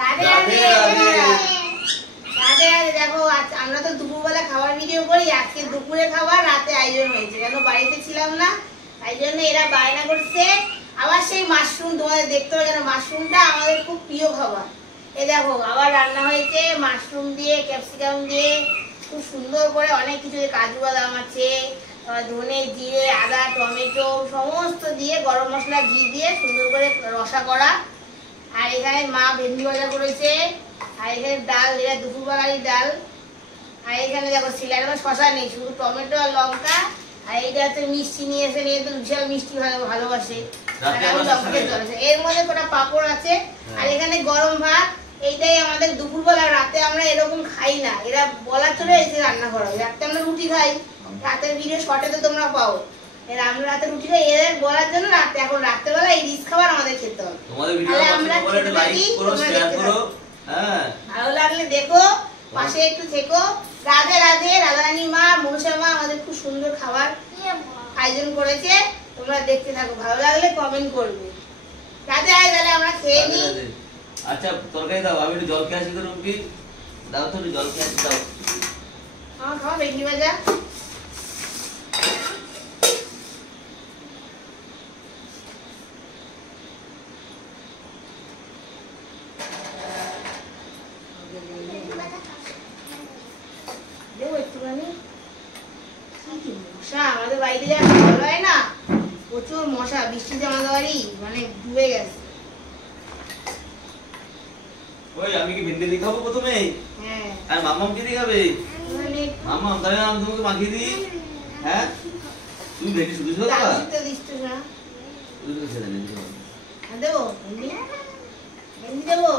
রাধে রাধে রাধে রাধে। দেখো আজ আমরা তো দুপুরবেলা খাবার ভিডিও করি, আজকে দুপুরে খাবার রাতে আয়োজন হয়েছে, কেন বাড়িতে ছিলাম না তাই জন্য এরা বায়না করছে। আবার সেই মাশরুম তোমাদের দেখতে হবে, কেন মাশরুমটা আমাদের খুব প্রিয় খাবার। এই দেখো আবার রান্না হয়েছে মাশরুম দিয়ে, ক্যাপসিকাম দিয়ে, খুব সুন্দর করে অনেক কিছু, কাজু বাদাম আছে, ধনে জিরে আদা টমেটো সমস্ত দিয়ে, গরম মশলা ঘি দিয়ে সুন্দর করে রসা করা। আর এখানে মা ভেন্ডি ভাজা করেছে, আর এখানে ডাল, এটা দুপুরবেলারই ডাল। আর এখানে দেখো সিলার শশা নেই, শুধু টমেটো আর লঙ্কা। আর এইটা হচ্ছে মিষ্টি নিয়ে এসে, নিয়ে তো বিশাল মিষ্টি ভালোবাসে, এর মধ্যে কটা পাঁপড় আছে। আর এখানে গরম ভাত, এইটাই আমাদের দুপুরবেলা। রাতে আমরা এরকম খাই না, এরা বলার চলে এসে রান্না করা হয়। রাতে আমরা রুটি খাই, রাতের ভিডিও শর্টে তো তোমরা পাও, এরা আমরা রাতে রুটি খাই, এদের বলার জন্য রাতে, এখন রাত্রেবেলা এই রিচ খাবার আমাদের খেতে হবে। আমরা ভালো লাগলে দেখো, পাশে একটু থেকো। রাধে রাধে। রাধারানী মা মনসা মা আমাদের খুব সুন্দর খাবার আয়োজন করেছে, তোমরা দেখতে থাকো, ভালো লাগলে কমেন্ট করবে। রাধে রাধে। তাহলে আমরা খেয়ে নিই। আচ্ছা তরকারি দাও, আমি একটু জল খেয়ে আসি। তো রুমকি দাও, তো একটু জল খেয়ে আসি দাও। হ্যাঁ খাও ভেন্ডি ভাজা। মশা আমাদের বাড়িতে যা ভালো হয় না, প্রচুর মশা। বৃষ্টিতে আমাদের বাড়ি মানে ডুবে গেছে। ওই আমি কি ভেন্ডি দিয়ে খাবো প্রথমে? হ্যাঁ। আর মাম্মাম কি দিয়ে খাবে? মাম্মাম তাহলে আমি তোমাকে মাখিয়ে দিই। হ্যাঁ তুমি ভেন্ডি শুধু শুধু খাবা? দিতে দিস তো না। শুধু ছেড়ে দিই। দেবো ভেন্ডি? ভেন্ডি দেবো?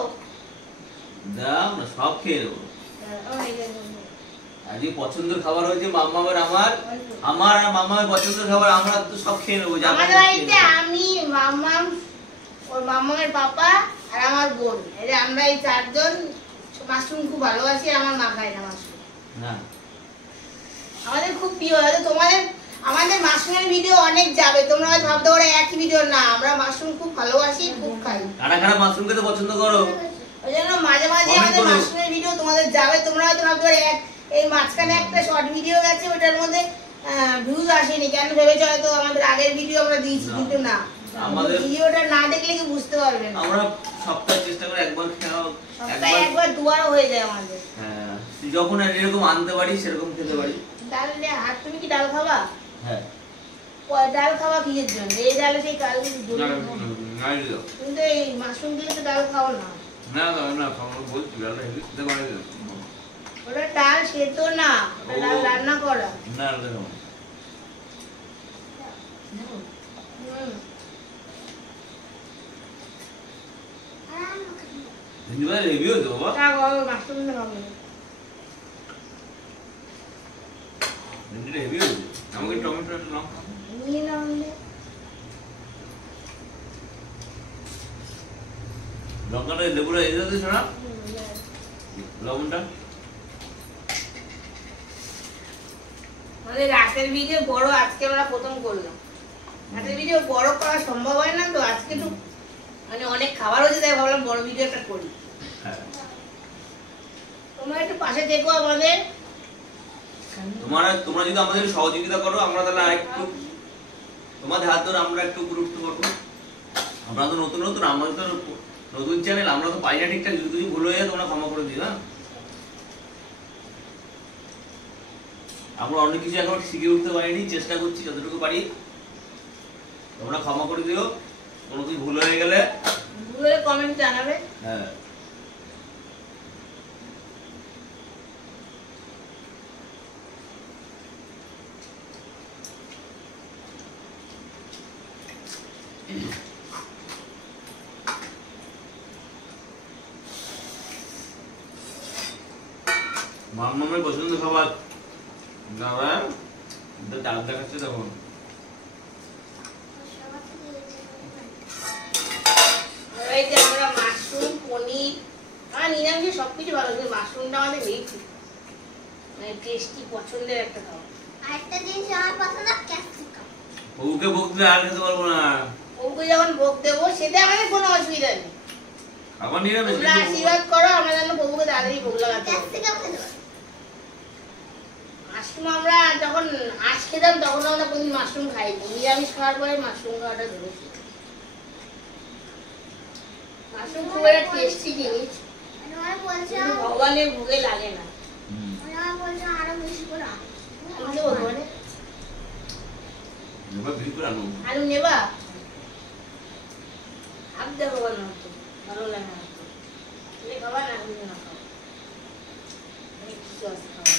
দাও না, সব খেয়ে নেবো। আজকে পছন্দের খাবার হয়েছে মাম্মামের, আমার আর মাম্মামের পছন্দের খাবার, আমরা তো সব খেয়ে নেবো। আমাদের বাড়িতে আমি, মাম্মাম, ওর মাম্মামের পাপা আর আমার বোন, এই যে আমরা এই চারজন মাশরুম খুব ভালোবাসি। আমার মা খায় না মাশরুম, না আমাদের খুব প্রিয়। হয়তো তোমাদের আমাদের মাশরুমের ভিডিও অনেক যাবে, তোমরা হয়তো ভাবতে পারো একই ভিডিও, না আমরা মাশরুম খুব ভালোবাসি, খুব খাই। কারা কারা মাশরুম খেতে পছন্দ করো? ওই জন্য মাঝে মাঝে আমাদের মাশরুমের ভিডিও তোমাদের যাবে। তোমরা হয়তো ভাবতে পারো এই মাঝখানে একটা শর্ট ভিডিও গেছে, ওটার মধ্যে ভিউজ আসেনি, কেন ভেবেছো হয়তো আমাদের আগের ভিডিও আমরা দিয়েছি, কিন্তু না, আমাদের ভিডিওটা না দেখলে কি বুঝতে পারবেন। আমরা সপ্তাহে চেষ্টা করে একবার খাও, সপ্তাহে একবার দুবারও হয়ে যায় আমাদের। হ্যাঁ যখন এরকম আনতে পারি সেরকম খেতে পারি। ডাল দিয়ে হাত, তুমি কি ডাল খাবা? হ্যাঁ ডাল খাওয়া কিসের জন্য? এই ডালে সেই কাল কিন্তু এই মাশরুম দিলে তো ডাল খাও না। না না না বলছি ডালটা হেভি খেতে পারি। ওটা ডাল সেদ্ধ না, ওটা ডাল রান্না করা। না দেখো দিনবার হেভি হতো বাবা। তা বাবা মাশরুম না খাবে। দিনটা হেভি হতো। আমাকে টমেটো একটু নাও। নিয়ে নাও। লঙ্কাটা লেবুটা এই দিতে শোনা, লবণটা। আমাদের রাতের ভিডিও বড় আজকে আমরা প্রথম করলাম। রাতের ভিডিও বড় করা সম্ভব হয় না, তো আজকে তো মানে অনেক খাবার হচ্ছে, তাই ভাবলাম বড় ভিডিও একটা করি। তোমরা একটু পাশে থেকো আমাদের। তোমরা যদি আমাদের সহযোগিতা করো, আমরা তাহলে আরেকটু তোমাদের হাত ধরে আমরা একটু গুরুত্ব করবো। আমরা তো নতুন নতুন, আমাদের তো নতুন চ্যানেল, আমরা তো পাই না ঠিকঠাক, যদি কিছু ভুল হয়ে যায় তোমরা ক্ষমা করে দিও। আমরা অনেক কিছু এখন শিখে উঠতে পারিনি, চেষ্টা করছি যতটুকু পারি, তোমরা ক্ষমা করে দিও। কোনো কিছু ভুল হয়ে গেলে কমেন্ট জানাবে। হ্যাঁ মাম্মামের পছন্দ খাবার দাদা ডাল দেখাচ্ছে তখন। এই যে আমরা মাশরুম, পনির, নিরামিষ সবকিছু ভালো, কিন্তু মাশরুমটা আমাদের বেশি মানে টেস্টি, পছন্দের একটা খাবার। আরেকটা জিনিস আমার পছন্দ, ক্যাপসিকাম। ওকে ভোগ দিলে আর খেতে পারবো না। ওকে যখন ভোগ দেবো সেটা আমাদের কোনো অসুবিধা নেই, আবার নিরামিষ তোমরা আশীর্বাদ করো আমরা যেন প্রভুকে তাড়াতাড়ি ভোগ লাগাতে পারি। ক্যাপসিকাম খেতে পারি। মাশরুম আমরা যখন আঁশ খেতাম তখন আমরা কোনদিন মাশরুম খাইনি, নিরামিষ খাওয়ার পরে মাশরুম খাওয়াটা ধরেছি। মাশরুম খুব একটা টেস্টি জিনিস, আমার বলছে কিন্তু ভগবানের ভোগে লাগে না। আমার বলছে আরো বেশি করে আনো। আমি দেবো ঘরে? এবার বেশি করে আনো। আলু নেবা? আপ দেখো না তো ভালো লাগে না তো, তুমি খাবা না তুমি না খাও, অনেক কিছু আছে খাওয়ার।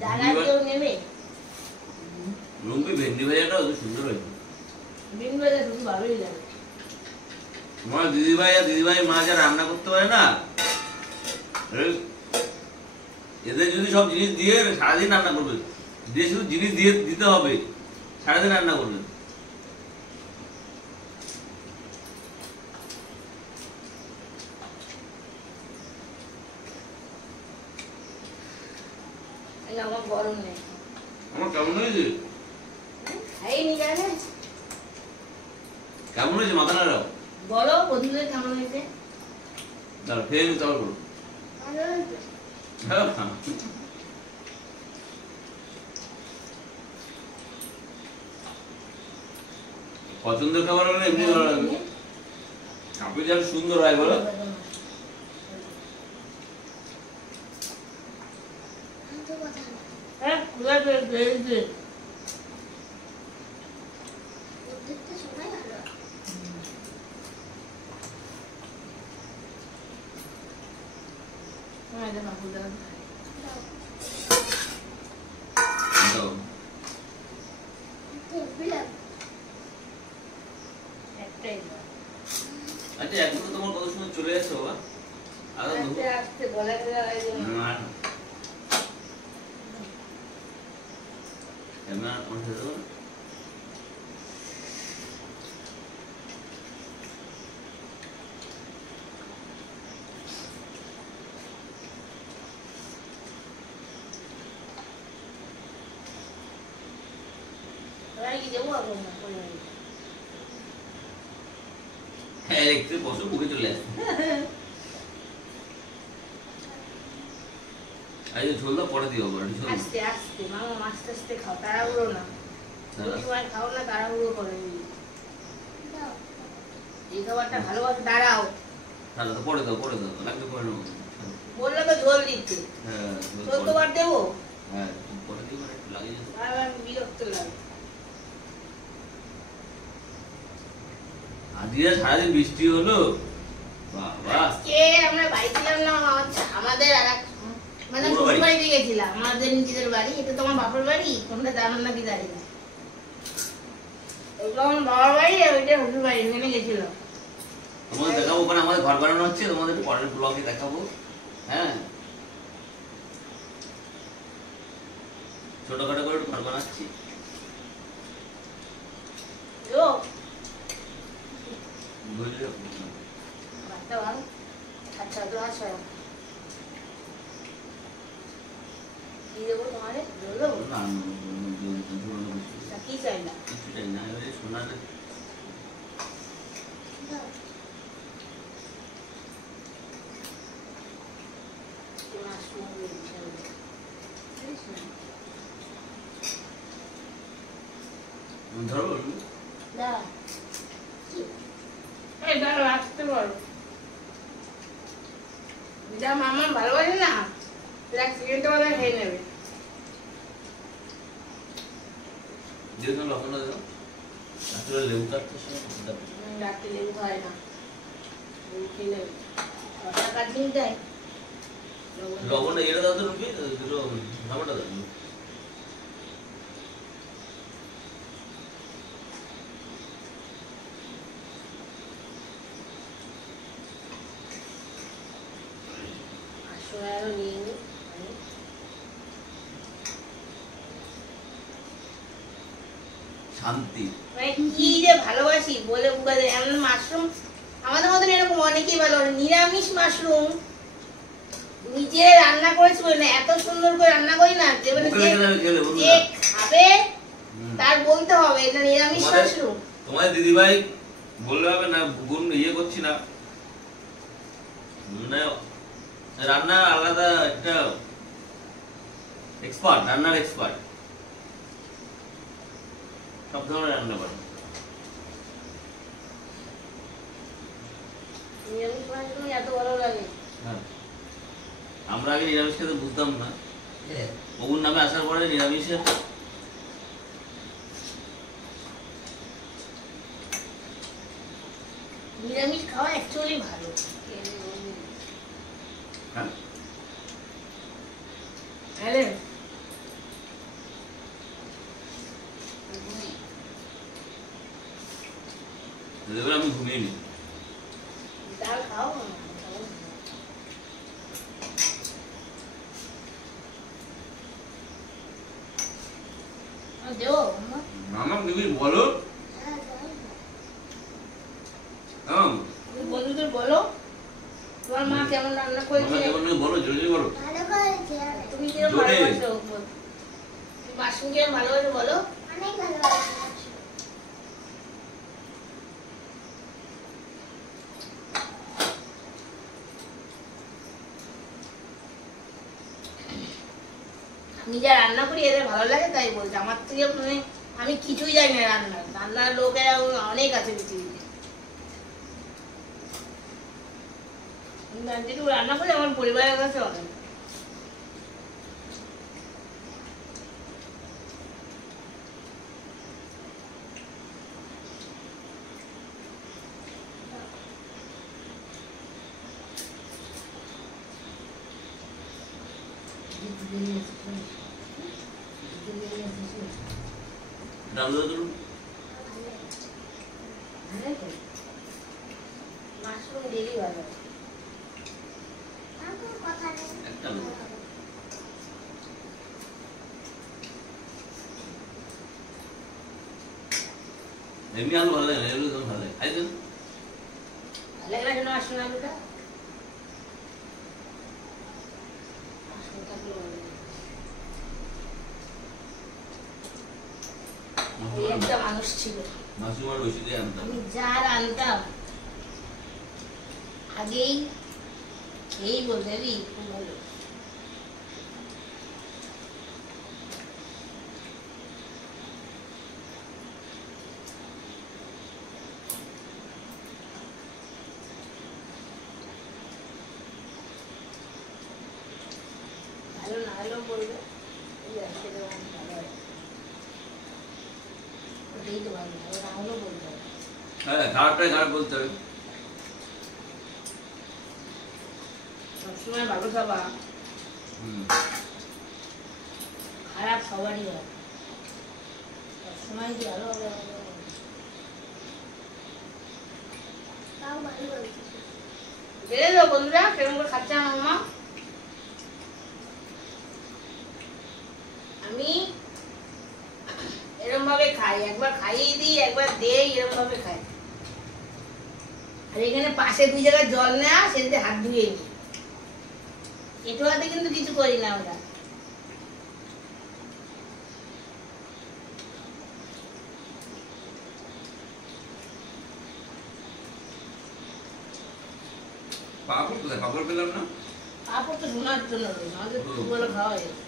ডাল আর কেউ নেবে? লুম্পি ভেন্ডি ভাজাটা অত সুন্দর হয়েছে। বিন ভাজা শুধু ভালোই লাগে। তোমার দিদিভাই আর দিদিভাই মা যা রান্না করতে পারে না, এদের যদি সব জিনিস দিয়ে সারাদিন রান্না করবে, দিয়ে শুধু জিনিস দিয়ে দিতে হবে, সারাদিন রান্না করবে। আমার গরম নেই, আমার কেমন হয়েছে? খাইনি জানে। কেমন হয়েছে মাথা নাড়াও? বলো বন্ধুদের কেমন হয়েছে? দাঁড়া খেয়ে নি তারপর করো। ভালো হয়েছে। হ্যাঁ। পছন্দের খাবার হলে এমনি ভালো লাগবে। আপনি যেন সুন্দর হয় বলো। আমি তো কথা না। হ্যাঁ খুলে পেয়েছে। প্রত্যেকটা সময় ভালো। হ্যাঁ এটা না খুলে দাও। দাও। তো বিলাম। একটাই আচ্ছা এখন তো তোমার কত সময় চলে যাচ্ছে বাবা? আদা দেবো? আস্তে আস্তে গলা গলা না। ক্যামেরা অন করে দেবো না? কি দেবো এখন না করে নেবো। হ্যাঁ দেখতে বসো মুখে চলে আসে। আর এই ঝোলটা পরে দিও আবার ঝোল। আস্তে আস্তে মামা আস্তে আস্তে খাও, তাড়াহুড়ো না। দাঁড়া। ওই সময় খাও না, তাড়াহুড়ো করে নিবি। দাও। এই খাবারটা ভালোবাসে, দাঁড়াও। দাঁড়া তো পরে দাও লাগলে পরে নেবো। বললো তো ঝোল দিতে, হ্যাঁ ঝোল ঝোল তো পরে- বার দেবো। হ্যাঁ পরে দিও মানে একটু লাগিয়ে যেত। বারবার বিরক্ত লাগে। আজকে সারাদিন বৃষ্টি হলো বাবা। আজকে আমরা বাড়ি ছিলাম না, আমাদের আর এক মানে পুরো শ্বশুর বাড়ি। বাড়িতে গেছিলাম, আমাদের নিজেদের বাড়ি। এটা তোমার বাপের বাড়ি, কোনটা জানার নাকি জানি না। ওইটা আমার বাবার বাড়ি আর ওইটা শ্বশুর বাড়ি, ওখানে গেছিলাম। তোমাদের দেখাবো ওখানে আমাদের ঘর বানানো হচ্ছে, তোমাদের একটু পরের ব্লগে দেখাবো। হ্যাঁ ছোটখাটো করে একটু ঘর বানাচ্ছি। ও বুঝলে? বাচ্চা ভালো, আচ্ছা তো আচ্ছা কি দেবো তোমারে? ঝোল দেবো? না ঝোলানো তা কি চাইলা? কিছুটাই না, এবারে সোনার দাও। মাশরুম দিয়ে দিতে বেশ না। ধরো। দাও। এই দাঁড়াও, আসতে পারো। যা মামা ভালোবাসে না, এক সেকেন্ডে বাদে খেয়ে নেবে। দিয়ে তুমি লবণটা দাও। আসলে লেবু কাটতে সময় রাত্রে লেবু খায় না, লেবু খেলে শসা কাটিয়ে দেয়। লবণটা এটা দাও তো রুপি, দুটো লবণটা দাও। আসলে আরো নিয়ে নি আমি। শান্তি। মানে কি যে ভালোবাসি বলে বুঝা যায়। এমন মাশরুম আমাদের মতন এরকম অনেকেই ভালো নিরামিষ মাশরুম নিজে রান্না করেছি বলে না, এত সুন্দর করে রান্না করি না যে মানে মুখে লেগে যাবে খেলে যে বন্ধুরা। খাবে হুম। তার বলতে হবে এটা নিরামিষ তোমাদের- মাশরুম। তোমাদের দিদিভাই বললে হবে না, গুণ ইয়ে করছি না, মানে রান্না আলাদা একটা এক্সপার্ট, রান্নার এক্সপার্ট, সব ধরনের রান্না করে। নিরামিষ মাশরুম এত ভালো লাগে। হ্যাঁ, আমরা আগে নিরামিষ খেতে বুঝতাম না, ওগুর নামে আসার পরে নিরামিষে নিরামিষ খাওয়া অ্যাকচুয়ালি ভালো। হ্যাঁ আরে এবার আমি ঘুমিয়ে নি। ডাল খাও না। দেও আম্মা। মামা দিদি বলো। হ্যাঁ তুমি বন্ধুদের বলো তোমার মা কেমন রান্না করেছে, মামা কেমন বলো, জোরে জোরে বলো। ভালো করেছে, তুমি কিরকম জোরে। ভালোবাসো, তুমি মাশরুম কিরকম ভালোবাসো বলো। অনেক ভালোবাসি। আমি যা রান্না করি এদের ভালো লাগে তাই বলছি। আমার থেকে মানে আমি কিছুই জানি না রান্না, রান্নার লোকেরা অনেক আছে পৃথিবীতে। আমি যেটুকু রান্না করি আমার পরিবারের কাছে অনেক। ডাল দাও তো। মাশরুম ডেলি ভালো। আমার কোনো কথা নেই। একটা আলু। এমনি আলু ভালো লাগে না, এগুলো তো ভালো লাগে, খাইছেন? ভালো লাগে না কেন মাশরুম আলুটা? মাশরুম থাকলে ভালো লাগে। ওই একটা মানুষ ছিল মাসুমার বেশি দিয়ে আনতাম। আমি যা রান্তাম আগেই খেয়েই বলতে রি খুব ভালো। ভালো না হলেও বলবে এই আজকে তো ভালো হয়। ওটাই তো ভালো, ভালো না হলেও বলতে হবে। হ্যাঁ, খারাপটাই খারাপ বলতে হবে। সবসময় ভালো খাবা, হুম। খারাপ সবারই হয়। সবসময় কি ভালো হবে? তাও ভালো বলছি। বেড়ে যাও বন্ধুরা, কেরম করে খাচ্ছে আমার মা। আমি এরম ভাবে খাই, একবার খাইয়ে দিই একবার দেই, এরম ভাবে খাই। আর এখানে পাশে 2 জায়গায় জল নেওয়া, সেটাতে হাত ধুয়ে নিই। এটু হাতে কিন্তু কিছু করি না আমরা। পাপড় কোথায়? পাপড় পেলাম না। পাপড় তো শোনার জন্য রয়েছে, আমাদের দুপুরবেলা খাওয়া হয়ে যাবে।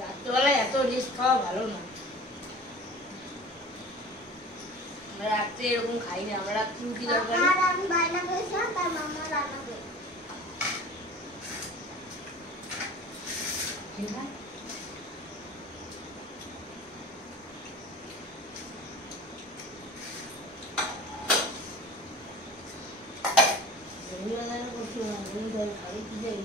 রাত্রেবেলায় এত রিস্ক খাওয়া ভালো না। আমরা রাত্রে এরকম খাই না, আমরা রাত্রে রুটি তরকারি। আর আমি বায়না করেছিলাম তার মামা রান্না করে। রবিবারে করছি না, রবিবারে খাই কি যাই